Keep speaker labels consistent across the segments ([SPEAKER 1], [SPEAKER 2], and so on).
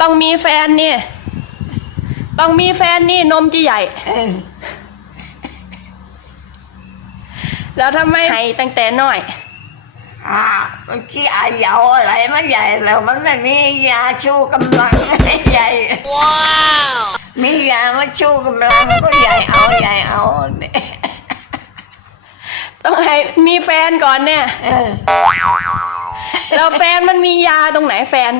[SPEAKER 1] ต้องมีแฟนนี่ ต้องมีแฟนนี่นมจะใหญ่
[SPEAKER 2] เออ
[SPEAKER 1] แล้วทำไมให้ตั้งแต่น้อย
[SPEAKER 2] อ่าเมื่อกี้อาเหยาอะไรมันใหญ่แล้วมันไม่มียาชูกำลังให้ใหญ่
[SPEAKER 3] ว้าว
[SPEAKER 2] มียามาชูกำลังก็ใหญ่เอาใหญ่เอาเนี่ย
[SPEAKER 1] ต้องให้มีแฟนก่อนเนี่ย
[SPEAKER 2] เออ
[SPEAKER 1] แล้วแฟนมันมียาตรงไหนแฟน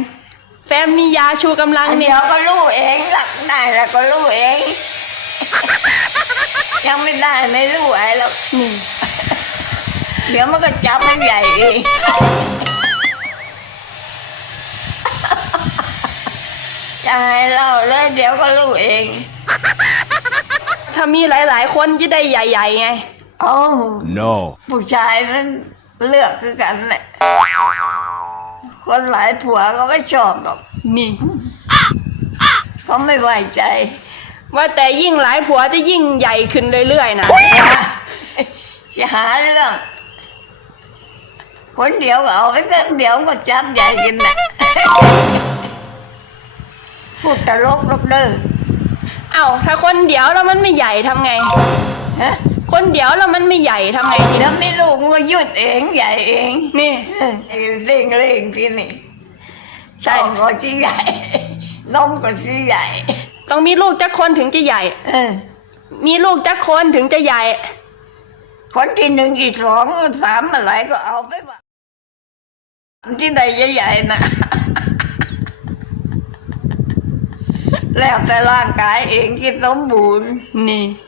[SPEAKER 1] แฟนมียาชูกำลังเนี่
[SPEAKER 2] เดี๋
[SPEAKER 1] ย
[SPEAKER 2] ยวก็รู้เองหลักได้แล้วก็รู้เอง ยังไม่ได้ไม่รู้ไอ้แล้ว
[SPEAKER 1] นี่
[SPEAKER 2] เดี๋ยวมันก็จับมันใหญ่เองจะให้เล่าเลยเดี๋ยวก็รู้เอง
[SPEAKER 1] ถ้ามีหลาย ๆ คนจะได้ใหญ่ ๆ ไง
[SPEAKER 2] โอ้
[SPEAKER 4] No.
[SPEAKER 2] ผู้ชายนั้นเลือกคือกันแหละ คนหลายผัวก็ไม่ชอบหรอก
[SPEAKER 1] นี่
[SPEAKER 2] เขาไม่ไว้ใจ
[SPEAKER 1] ว่าแต่ยิ่งหลายผัวจะยิ่งใหญ่ขึ้นเรื่อยๆนะ
[SPEAKER 2] จะหาเรื่องคนเดียวก็เอาไปเรื่องเดียวก็จับใหญ่กินนะพูดตลกลบเด้อ
[SPEAKER 1] เอ้าถ้าคนเดียวแล้วมันไม่ใหญ่ทำไง
[SPEAKER 2] ฮะ
[SPEAKER 1] คนเดียวแล้วมันไม่ใหญ่ทำไงที
[SPEAKER 2] แล้
[SPEAKER 1] นะ
[SPEAKER 2] วไม่ลูกมันก็หยุดเองใหญ่เอง
[SPEAKER 1] นี่
[SPEAKER 2] เออไอ้เร่งเร่งที่นี่
[SPEAKER 1] ใช่
[SPEAKER 2] ท้องก็ชี้ใหญ่นมก็ชี้ใหญ่
[SPEAKER 1] ต้องมีลูกจักคนถึงจะใหญ่
[SPEAKER 2] เออ
[SPEAKER 1] มีลูกจักคนถึงจะใหญ่
[SPEAKER 2] คนที่หนึ่งที่สองสามอะไรก็เอาไปว่าที่ใดใหญ่ๆนะ แล้วแต่ร่างกายเองที่สมบูรณ์
[SPEAKER 1] นี่
[SPEAKER 2] เ